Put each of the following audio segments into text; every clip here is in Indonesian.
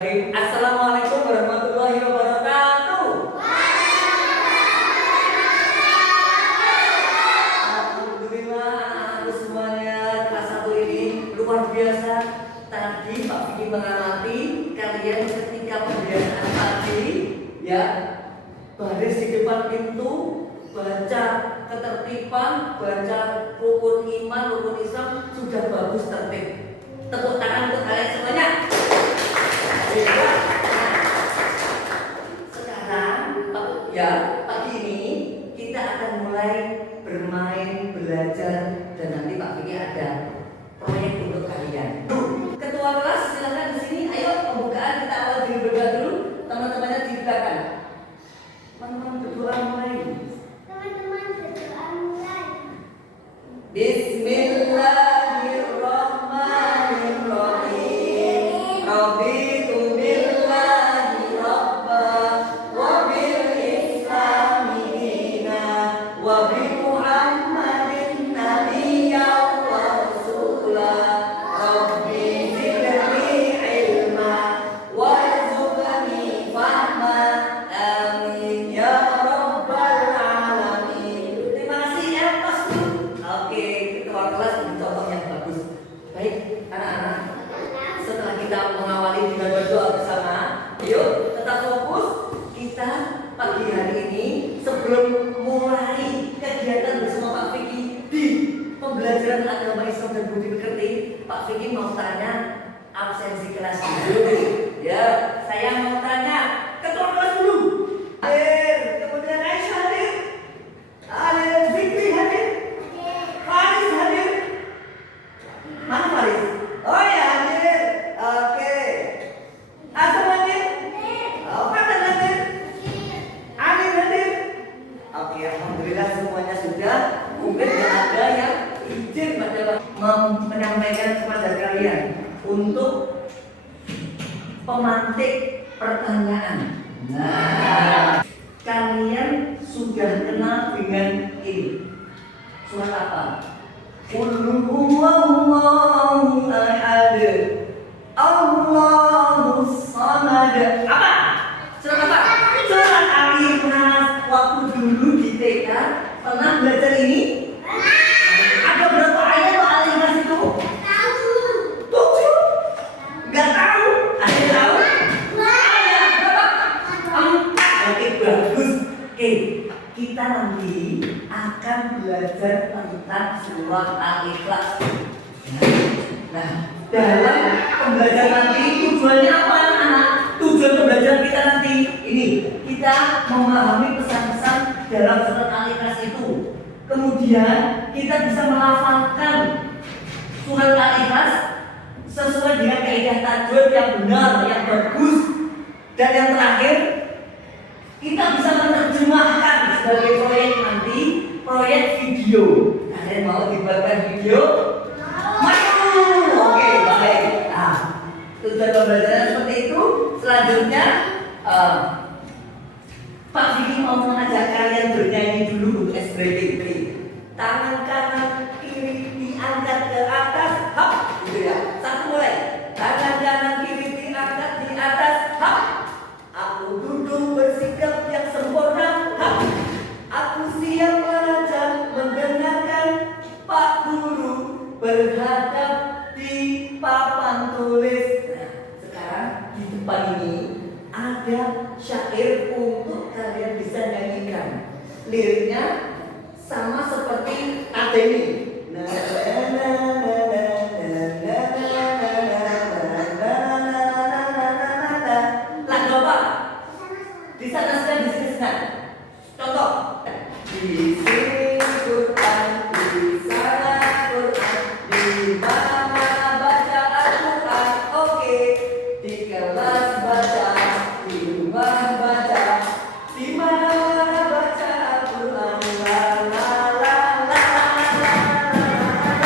Assalamualaikum warahmatullahi wabarakatuh. Alhamdulillah, anak-anakku semuanya kelas 1 ini luar biasa. Tadi Pak Vicky mengamati kalian ketika pembiasaan pagi, ya, baris di depan pintu, baca ketertiban, baca rukun iman, rukun Islam sudah bagus tertib. Tepuk tangan untuk kalian semuanya. Sekarang ya pagi ini kita akan mulai bermain, belajar, dan nanti Pak Vicky ada proyek untuk kalian. Ketua kelas silakan di sini. Ayo pembukaan kita awal diri berdoa dulu. Teman-temannya di belakang. Teman-teman berdoa mulai. Bismillahirrahmanirrahim. Raditu billahi rabba wa bil islami dina wa bi Muhammadin nabiyyan wa rasula. Rabbi zidni ilma warzuqni fahma. Amin ya rabbal alamin. Terima kasih ya Mas. Oke, ketua kelas contoh yang bagus. Baik, anak-anak, setelah kita mengawali dengan berdoa bersama, yuk tetap fokus. Kita pagi hari ini sebelum mulai kegiatan bersama Pak Vicky di pembelajaran agama Islam dan budi pekerti, Pak Vicky mau tanya absensi kelas dulu. Ya, saya mau tanya ketua kelas dulu. Hadir, kemudian Aisyah hadir, hadir Zikri hadir, Faris hadir. Mana Faris? Oh ya hadir. Oke. Azam hadir? Oh, Fatan hadir? Amin hadir? Oke, alhamdulillah semuanya sudah. Mungkin ada yang izin menyampaikan kepada kalian untuk pemantik pertanyaan. Nah, kalian sudah kenal dengan ini. Surat apa? Qul huwallahu ahad, Allahus samad. Apa? Surat apa? Surat Al-Ikhlas. Waktu dulu di TK pernah belajar ini? Ada berapa ayat Al-Ikhlas itu? 7? Enggak tahu? Ada yang tahu? Ayat berapa? 4. Oke, bagus. Oke, kita nanti akan belajar tentang surah Al-Ikhlas. Nah, dalam pembelajaran nanti tujuannya apa anak-anak? Tujuan pembelajaran kita nanti ini, kita memahami pesan-pesan dalam surat Al-Ikhlas itu. Kemudian kita bisa melafalkan surat Al-Ikhlas sesuai dengan kaidah tajwid yang benar, yang bagus. Dan yang terakhir, kita bisa menerjemahkan sebagai proyek nanti, proyek video. Kalian mau dibuatkan video? Mau? Oke, baik. Nah, tujuan pembelajaran seperti itu. Selanjutnya, Pak Vicky mau mengajak kalian bernyanyi dulu untuk SBT. Tangan kanan kiri diangkat ke atas, hap, gitu ya. Satu mulai. Tangan kanan kiri diangkat di atas, hap. Aku duduk bersikap yang sempurna, hap. Aku siap belajar mendengarkan Pak Guru berhadap di papan tulis. Nah, sekarang di depan ini ada syair untuk kalian bisa nyanyikan. Liriknya sama seperti ini. Lagu apa? Di sana sedang, di sini sedang. Contoh. Di sini Quran, di sana Quran, di mana baca Al-Quran. Oke, di kelas baca, di rumah baca, di mana baca Al-Quran. La la la la la la la la.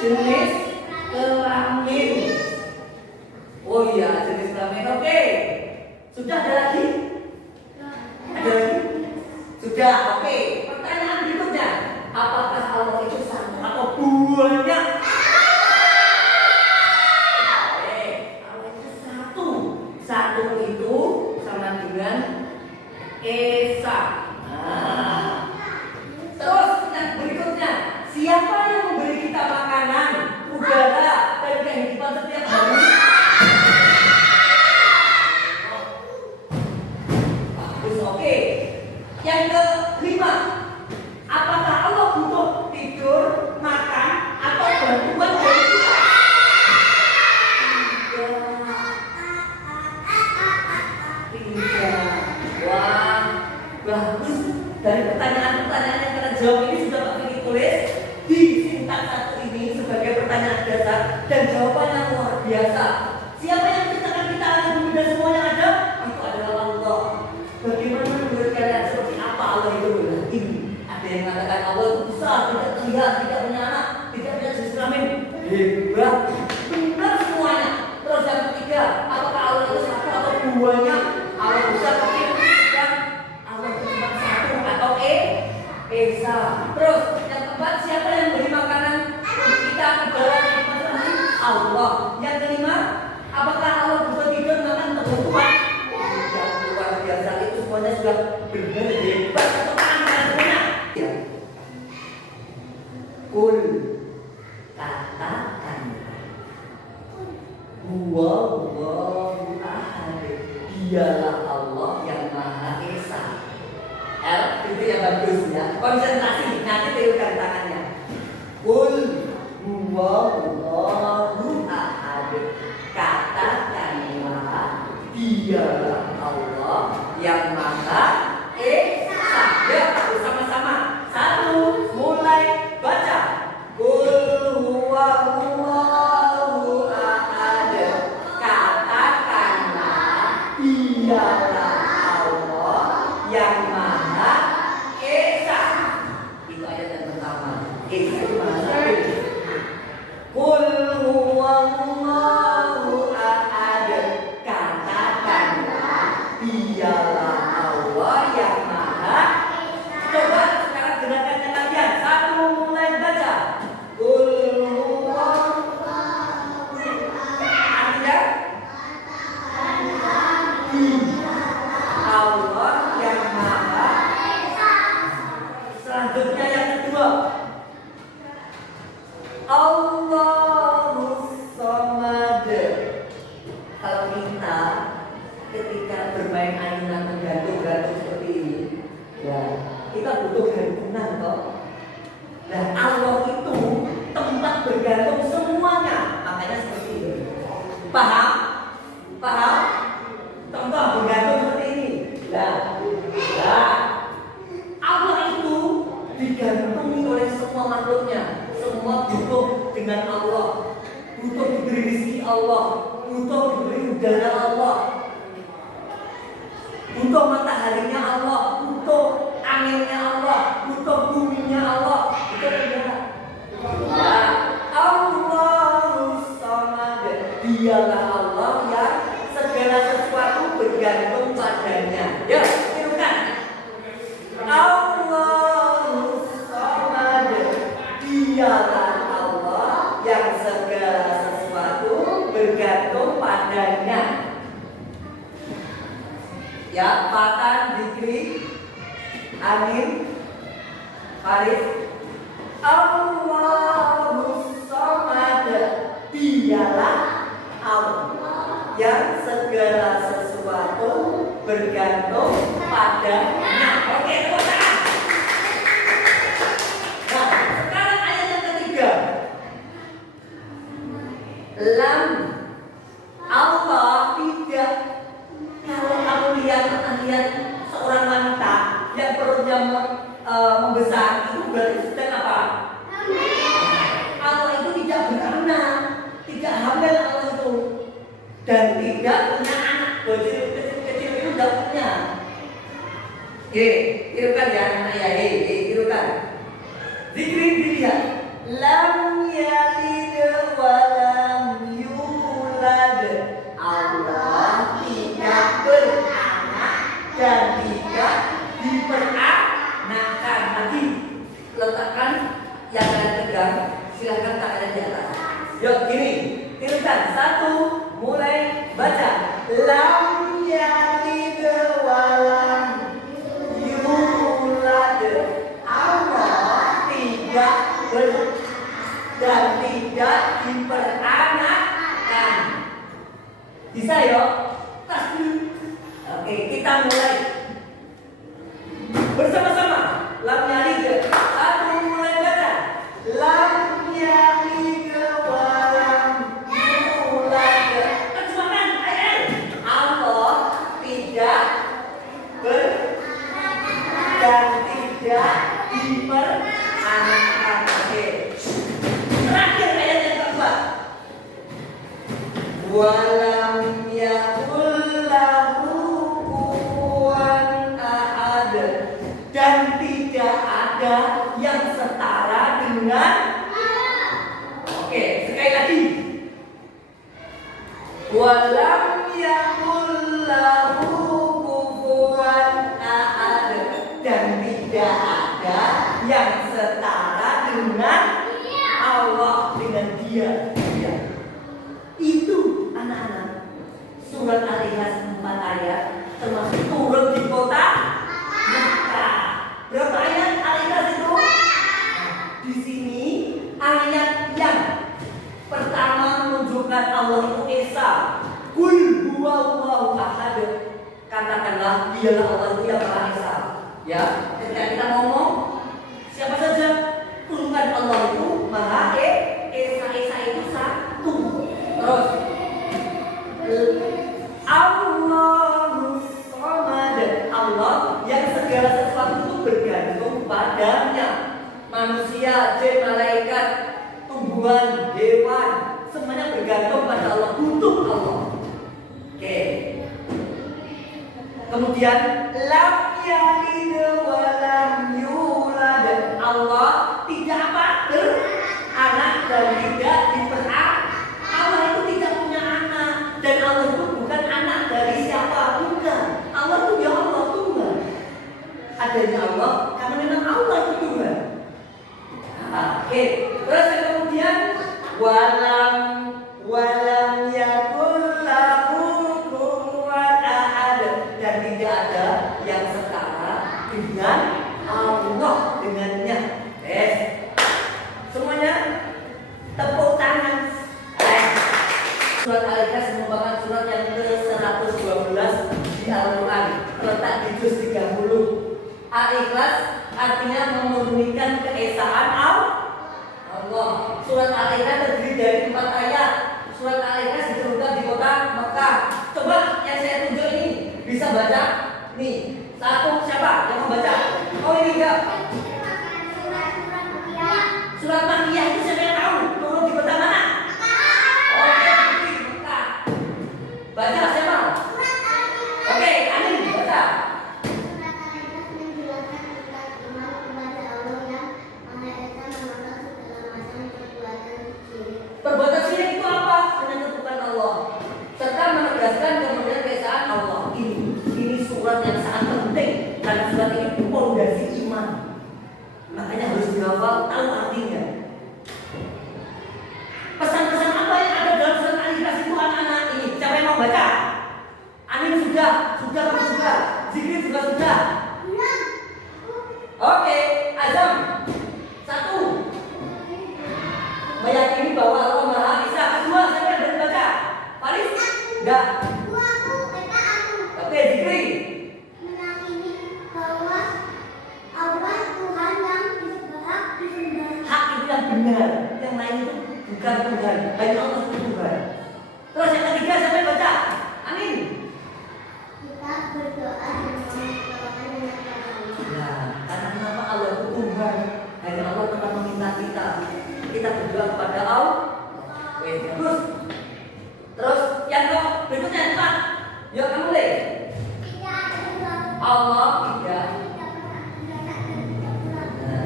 jenis kelamin. Oh iya, jenis kelamin. Oke. Sudah ada lagi? Ada lagi? Sudah. Oke. Pertanyaan berikutnya. Apakah Allah itu satu atau banyak? Oke. Allah itu satu. Satu itu sama dengan Esa. Nah. Terus yang berikutnya, siapa yang memberi kita makanan, udara, dan kehidupan setiap hari? Bagus, oke. Yang kelima, apakah Allah butuh tidur, makan, atau bantuan dari kita? Tidak. Wah, bagus. Dari pertanyaan-pertanyaan yang kita jawab ini sudah Pak Fikri tulis di sintaks satu ini sebagai pertanyaan dasar dan jawabannya luar biasa. Siapa yang menciptakan kita alam bumi dan semua yang ada? Itu adalah Allah. Bagaimana menurut kalian seperti apa Allah itu? Ini ada yang mengatakan Allah itu besar, tidak terlihat, tidak punya anak, tidak punya jenis kelamin. Hebat, benar semuanya. Terus yang ketiga, apakah Allah itu satu atau banyak? Allah besar, kecil, sedang. Allah cuma satu atau Esa. Terus yang keempat, siapa yang beri makanan untuk kita udara yang masing-masing? Allah. Yang kelima, apakah Allah butuh tidur, makan, atau bantuan? Yang luar biasa itu semuanya sudah benar hebat. Untuk tangan semuanya. Ya. Kul, katakan, Huwallahu ahad. Dialah Allah yang Maha Esa. Itu yang bagus ya. Konsentrasi, nanti tirukan tangannya. Kul huwallahu ahad. Katakanlah dialah Allah yang Maha Esa. Ya, bersama-sama. Satu, mulai baca. Kul huwallahu ahad. Katakanlah dialah Allah yang Maha Esa. Itu ayat yang pertama. Esa itu Maha Satu. Qul huwallahu ahad. Katakanlah dialah Allah yang Maha Esa. Coba sekarang gerakannya kalian. Satu, mulai baca. Qul huwallahu ahad. Allah yang Maha Esa. Selanjutnya yang kedua, Allahus Samad. Kalau kita ketika bermain ayunan menggantung-gantung seperti ini, ya kita butuh gantungan toh. Nah Allah itu tempat bergantung semuanya, makanya seperti ini. Paham? Paham? Contoh bergantung seperti ini. Nah, Allah itu digantungi oleh semua makhluknya. Semua butuh dengan Allah, butuh diberi rezeki Allah, butuh diberi udara Allah, butuh mataharinya Allah, butuh anginnya Allah, butuh buminya Allah, butuh udara. Ya, Allahus Samad. Dialah Allah yang segala sesuatu bergantung padanya. Ya, tirukan. Allahus Samad. Dialah Allah yang segala sesuatu bergantung padanya. Ya, Fatan, Dikri, Amin, Faris. Allahus Samad. Dialah Allah yang segala sesuatu bergantung padanya. Oke, tepuk tangan. Nah, sekarang ayat yang ketiga. Lam Allah tidak. Kalau kamu pernah lihat seorang wanita yang perutnya membesar, itu berarti sedang apa? Allah itu tidak beranak, tidak hamil Allah itu, dan tidak punya anak. Kecil-kecil itu tidak punya. Tirukan ya anak ya, tirukan. Zikri dilihat. Lam yalid dan tidak diperanakan. Nanti letakkan yang kalian pegang, silahkan tangannya di atas. Yuk gini, tirukan 1, mulai baca. Lam yalid walam yulad. Allah tidak dan tidak diperanakan. Bisa yuk? Oke, kita mulai bersama-sama. Lam yalid. 1, mulai baca. Lam yalid walam yulad. Terjemahkan ayat. Allah tidak dan tidak diperanakan. Oke. Terakhir ayat yang kedua. Walam yakul lahu kufuwan ahad. Dan tidak ada yang setara dengan Allah. Oke, sekali lagi. Walam yakul lahu kufuwan ahad. Dan tidak ada yang setara dengan Allah, dengan Dia. Itu anak-anak surat Al-Ikhlas 4 ayat, termasuk turun di kota Makkah. Berapa ayat Al-Ikhlas itu? Di sini ayat yang pertama menunjukkan Allah itu Esa. Qul huwallahu ahad. Katakanlah dialah Allah itu yang Maha Esa. Ya, ketika kita ngomong siapa saja, turunkan Allah itu Maha Esa. Esa itu satu. Terus Allahus Samad. Allah yang segala sesuatu itu bergantung padanya. Manusia, jin, malaikat, tumbuhan, hewan, semuanya bergantung pada Allah, butuh Allah. Oke. Kemudian lam yalid wa lam yulad. Allah tidak apa? Beranak dan tidak diperanak. Allah itu tidak punya anak, dan Allah itu bukan anak dari siapa, bukan. Allah itu ya Allah Tuhan. Adanya Allah karena memang Allah itu Tuhan. Oke. Terus kemudian walam yakul lahu kufuwan ahad. Dan tidak ada yang setara dengan Allah, dengannya. Semuanya tepuk tangan. Surat Al-Ikhlas merupakan surat yang ke-112 di Al-Quran, terletak di juz 30. Al-Ikhlas artinya memurnikan keesaan Allah. Surat Al-Ikhlas terdiri dari 4 ayat. Surat Al-Ikhlas diturunkan di kota Mekah. Coba yang saya tunjuk ini bisa baca? Nih, satu siapa yang mau baca? Oh ini enggak. Surat Makkiyah itu siapa yang tahu? Turun di kota mana? Baca siapa? Oke, Anin baca. Perbuatan syirik itu apa? Menyekutukan Allah serta menegaskan kemudian keesaan Allah. Ini surat yang sangat penting karena surat ini pondasi iman. Makanya harus dihafal, tahu artinya. Pesan-pesan apa yang ada dalam surat Al-Ikhlas itu anak-anak ini? Siapa yang mau baca? Anin sudah kamu juga. Zikri juga sudah. Oke, Azam. 1. Meyakini bahwa Allah Maha Esa. 2, siapa yang berani baca? Faris? Enggak. Oke, Zikri. Meyakini bahwa Allah Tuhan yang berhak disembah. Hak itu yang benar. Yang lain itu bukan Tuhan. Hanya Allah itu Tuhan. Terus yang ketiga siapa yang baca? Amin. Kita berdoa dan memohon dengan Allah. Nah, karena kenapa Allah itu Tuhan? Hanya Allah telah meminta kita berdoa kepada Allah. Terus yang berikutnya yang keempat. Yuk kamu mulai. Allah tidak.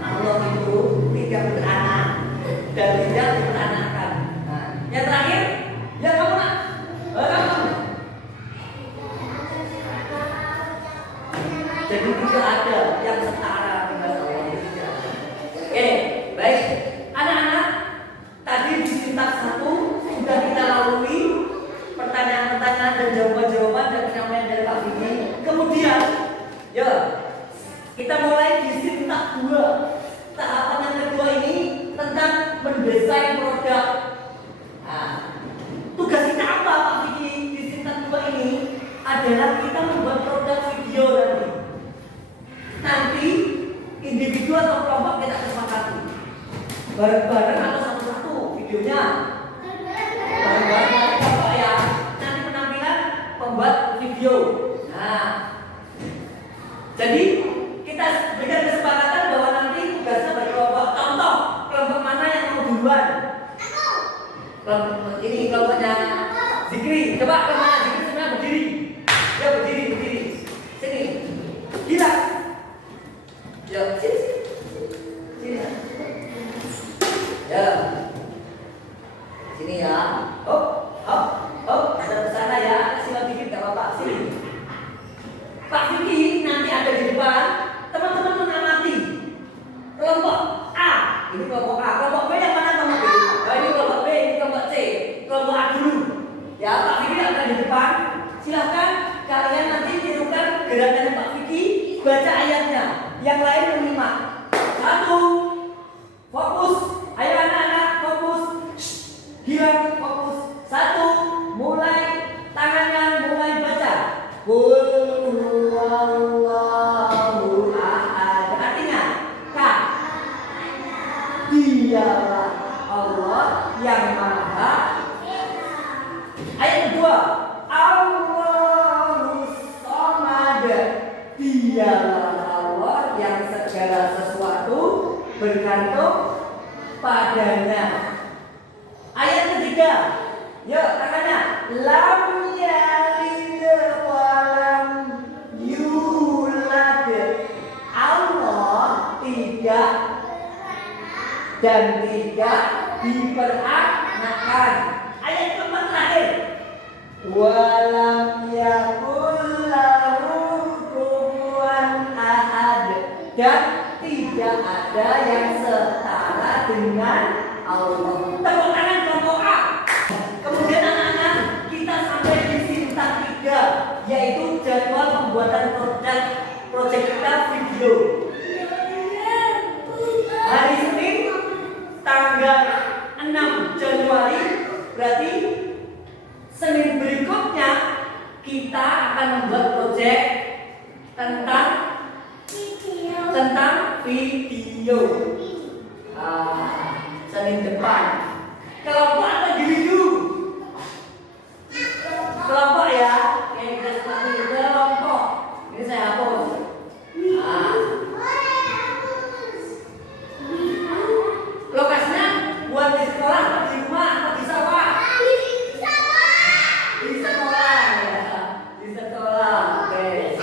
Allah itu tidak beranak dan tidak diperanakan. Nah, yang terakhir, ya kamu nak. Kamu. desain produk. Nah, tugas kita apa Pak Vicky di Sintak 2 ini adalah kita membuat produk video nanti. Nanti individu atau kelompok kita kesepakati bareng-bareng atau satu-satu videonya. Bareng-bareng kelompok ya. Nanti penampilan pembuat video. Nah, jadi kita berikan kesepakatan bahwa nanti tugasnya berkelompok. Contoh, kelompok mana yang mau duluan? Kelompok ini kelompoknya Zikri. Coba kelompoknya Zikri semuanya berdiri. Ya berdiri. Sini. Gila. Ya, sini. Ya. Sini ya. Hop. Ada sana ya. Sila dikit gak apa-apa. Sini. Pak Vicky nanti ada di depan. Teman-teman mengamati. Kelompok A. Ini kelompok A. Kelompok B yang mana kelompok B? Nah, ini kelompok B, ini kelompok C. Kelompok A dulu. Ya, Pak Vicky ada di depan. Silahkan kalian nanti tirukan gerakannya Pak Vicky. Baca ayatnya. Yang lain menyimak. 1. Fokus. Ayo anak-anak fokus. Hilang fokus. 1. Mulai. Tangannya mulai baca. Qul huwallahu ahad. Artinya Dialah Allah yang Maha. Ayat kedua. Allahus Samad. Dialah Allah yang segala sesuatu bergantung padanya. Ayat ketiga. Yuk tangannya. Lam yalid walam yulad. Allah tidak dan tidak diperanakan. Ayat keempat terakhir. Walam yakul lahu kufuwan ahad. Dan tidak ada yang setara dengan Allah. Tepuk tangan kelompok A. Kemudian anak-anak kita sampai di Sintak 3, yaitu jadwal pembuatan proyek kita video. Hari Senin tanggal 6 Januari, berarti Senin berikutnya kita akan membuat proyek tentang video. Senin depan. Kelompok atau individu? Kelompok ya. Oke, kita seperti kelompok. Ini saya hapus. Lokasinya buat di sekolah atau di rumah atau di sawah? Di sekolah ya. Di sekolah. Oke.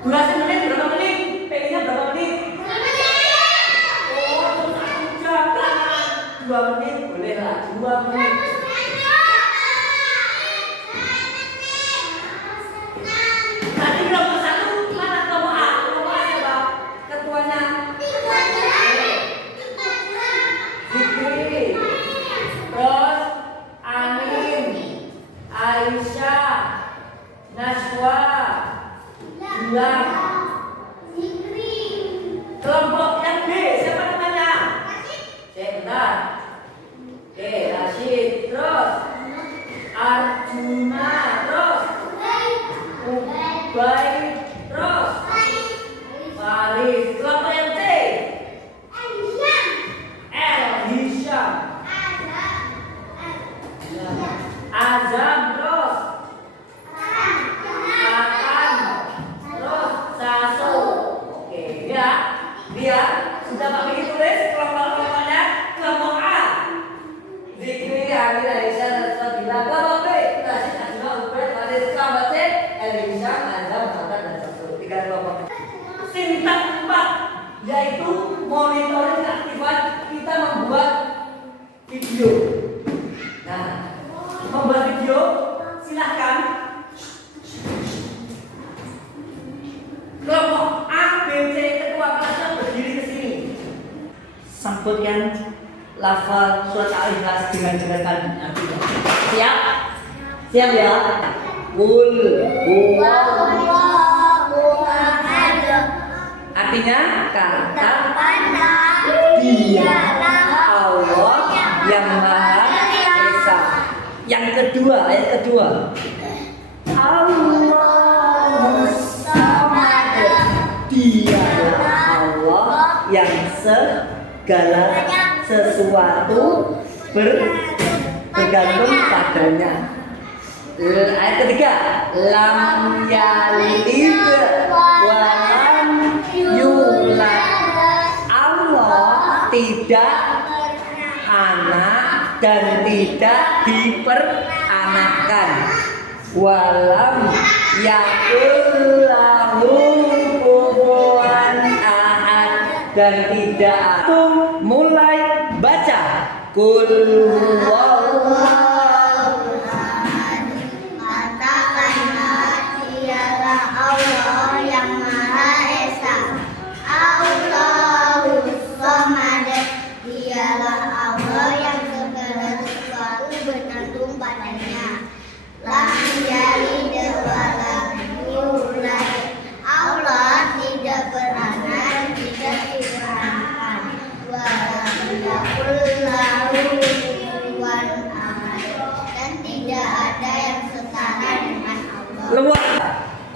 Durasi menit berapa menit? PI-nya berapa menit? 1 jam tangan. 2 menit boleh lah. 2 menit. Tadi kelompok 1 mana kelompok A? Kelompok A siapa? Ketuanya? Zikri. Terus Amin, Aisyah, Najwa, Gilang. Kelompok yang B siapa namanya? Bentar. Oke, Rashid. Terus Arjuna. Terus Ubay. Terus Faris. Kelompok yang C? Hisham. Azam. Terus Akan. Terus Sasu. Oke, dia sudah pakai tulis kelompok-kelompoknya. Kelompok A Zikri, Amin, Aisyah, Najwa, Gilang. Kelompok B Rashid, Arjuna, Ubay, Faris. Kelompok C Hisham, Azam, Akan, dan Sasu. 3 kelompok. Sintak 4 yaitu monitoring aktifan kita membuat video. Nah, membuat video silahkan kelompok A, B, C ketua kelasnya berdiri ke sini. Sambutkan lafal surat Al-Ikhlas dengan gerakan artinya. Siap? Siap ya? Qul huwallahu ahad. Artinya kata Kepada Dialah Allah yang Maha Esa. Yang kedua, ayat kedua. Allahus Samad. Dialah Allah yang segala sesuatu bergantung padanya. Ayat ketiga, lam yalid wa lam yulad. Allah tidak anak dan tidak diperanakkan. Walam yakul lahu kufuwan ahad, dan tidak mulai baca kul huwallahu. Katakanlah dialah Allah yang Maha Esa. Allahus Samad. Dialah Allah yang segala sesuatu bergantung padanya. Lam yalid wa lam yulad. Allah tidak beranak, tidak diperanakkan. Wa lam yakul lahu kufuwan ahad. Dan tidak ada yang setara dengan Allah. Luar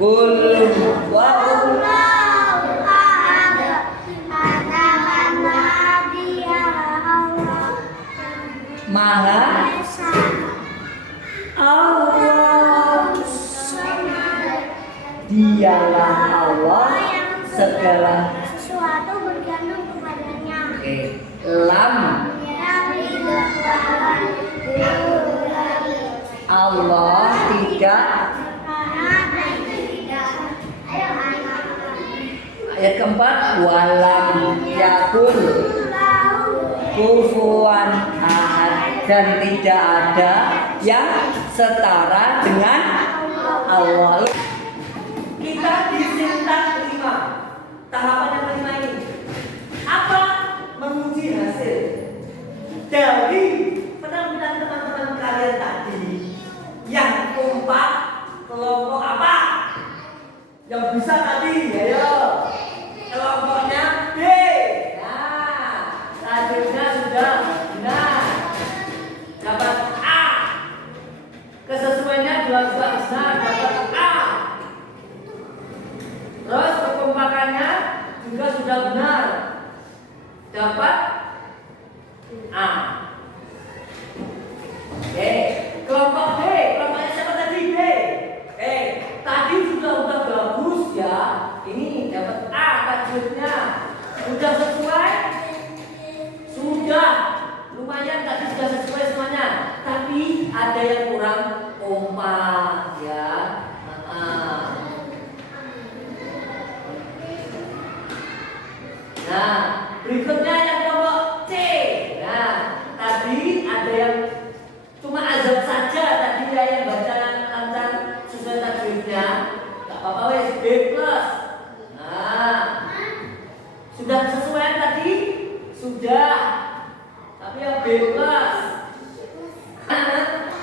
kul huwallahu Allahu ahad. Katakanlah dialah Allah Maha Esa. Allah. Dialah Allah segala. Sesuatu bergantung kepadanya. Oke, lam Allah tidak. Ayat keempat, walam yakul kufuwan ahad, dan tidak ada yang setara dengan Allah. Kita di sintak 5. Tahapan yang kelima ini apa? Menguji hasil dari penampilan teman-teman kalian tadi. Yang kompak kelompok apa? Yang bisa tadi, ayo. Kelompoknya B. Nah, tajuknya sudah benar. Dapat A. Kesesuaiannya juga benar, dapat A. Terus kekompakannya juga sudah benar, dapat A. Oke, kelompok B, kelompoknya siapa tadi? B. Tadi sudah bagus ya. Ini dapat A tajuknya. Sudah sesuai? Sudah. Lumayan tadi sudah sesuai semuanya. Tapi ada yang kurang kompak ya. Nah, berikutnya yang kelompok C. Nah, tadi ada yang cuma azab saja tadi ya, yang baca lancar sesuai tajwidnya. Gak apa-apa wes, B+. Nah, sudah sesuai tadi? Sudah. Tapi yang B+. Nah,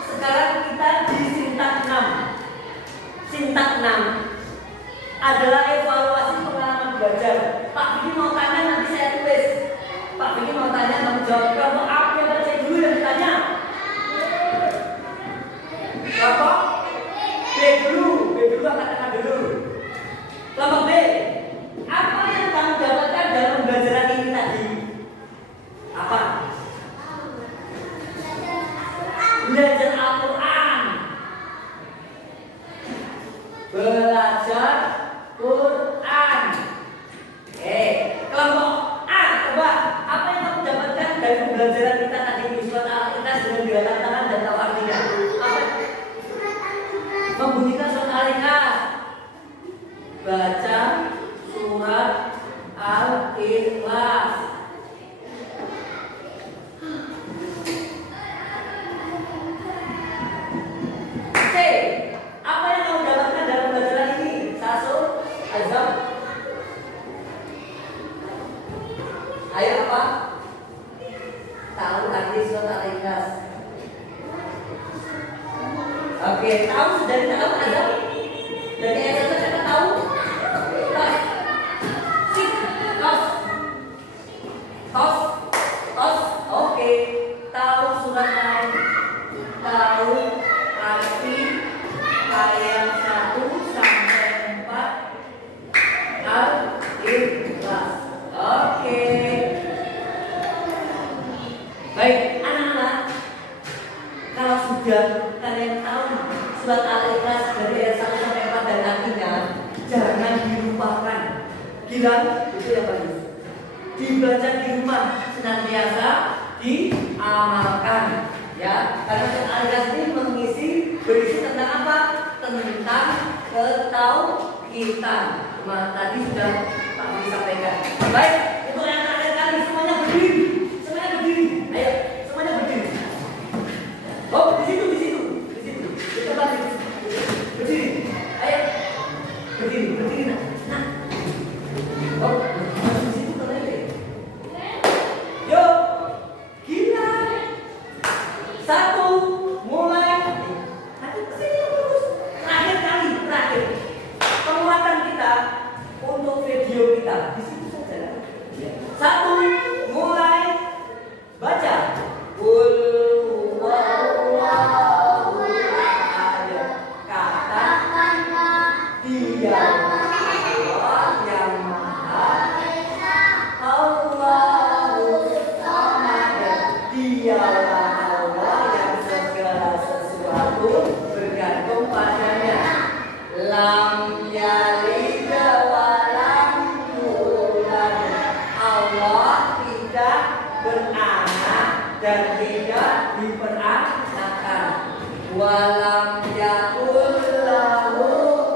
sekarang kita di sintak 6. Sintak 6 adalah evaluasi pengalaman belajar. Pak Vicky mau tanya, nanti saya tulis. Pak Vicky mau tanya, tanggung jawab kelompok A, yang C dulu yang ditanya. Kelompok B dulu katakan dulu. Kelompok B, apa yang kamu dapatkan dalam pembelajaran ini tadi? Apa? Belajar Al-Quran. Belajar Quran. Kelompok A, coba apa yang kamu dapatkan dari pembelajaran kita tadi di surat Al-Ikhlas dengan gerakan tangan dan tahu artinya? Apa? Membunyikan surat Al-Ikhlas. Baca surat Al-Ikhlas. C, apa yang kamu dapatkan dalam pembelajaran ini? Sasul, Azam. Ayo apa? Tahu arti surat Al-Ikhlas. Oke, tahu sudah tahu Azam? Dari ayat 1 siapa tahu? Pas. Sip. ikhlas. Oke. Baik, anak-anak. Kalau sudah kalian tahu surat Al-Ikhlas dari ayat 1 sampai 4 dan artinya, jangan dilupakan. Gila, itu yang bagus. Dibaca di rumah senantiasa diamalkan. Ya, karena surat Al-Ikhlas ini berisi tentang apa? Tentang ketauhidan. Tadi sudah Pak Budi sampaikan. Baik, untuk yang terakhir kali semuanya berdiri. Semuanya berdiri. Ayo, semuanya berdiri. Oh, di situ. Di tempat itu. Berdiri. Ayo. Berdiri. Nah. Oh, di situ kalian. Yuk. Gila. 1, mulai. Nanti kesini terus. Terakhir. Penguatan kita untuk video kita di situ saja. 1, mulai. Baca. Qul huwallahu ahad. Katakanlah Dialah Allah yang Maha Esa. Allahus Samad. Dialah Allah yang segala sesuatu bergantung padanya. Lam yalid wa lam yulad. Allah tidak beranak dan tidak diperanakan. Walam yakul lahu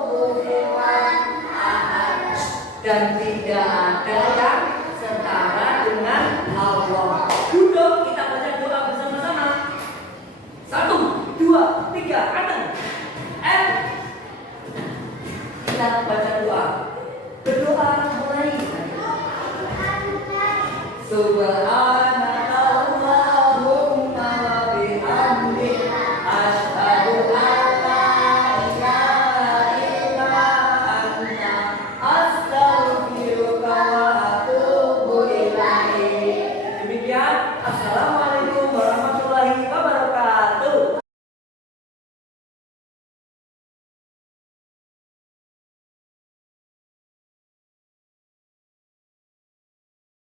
kufuwan ahad. Dan tidak ada yang setara dengan Allah. Duduk, kita baca doa bersama-sama. 1, 2, 3, kanan. Kita baca doa. Berdoa mulai. Subhanallah.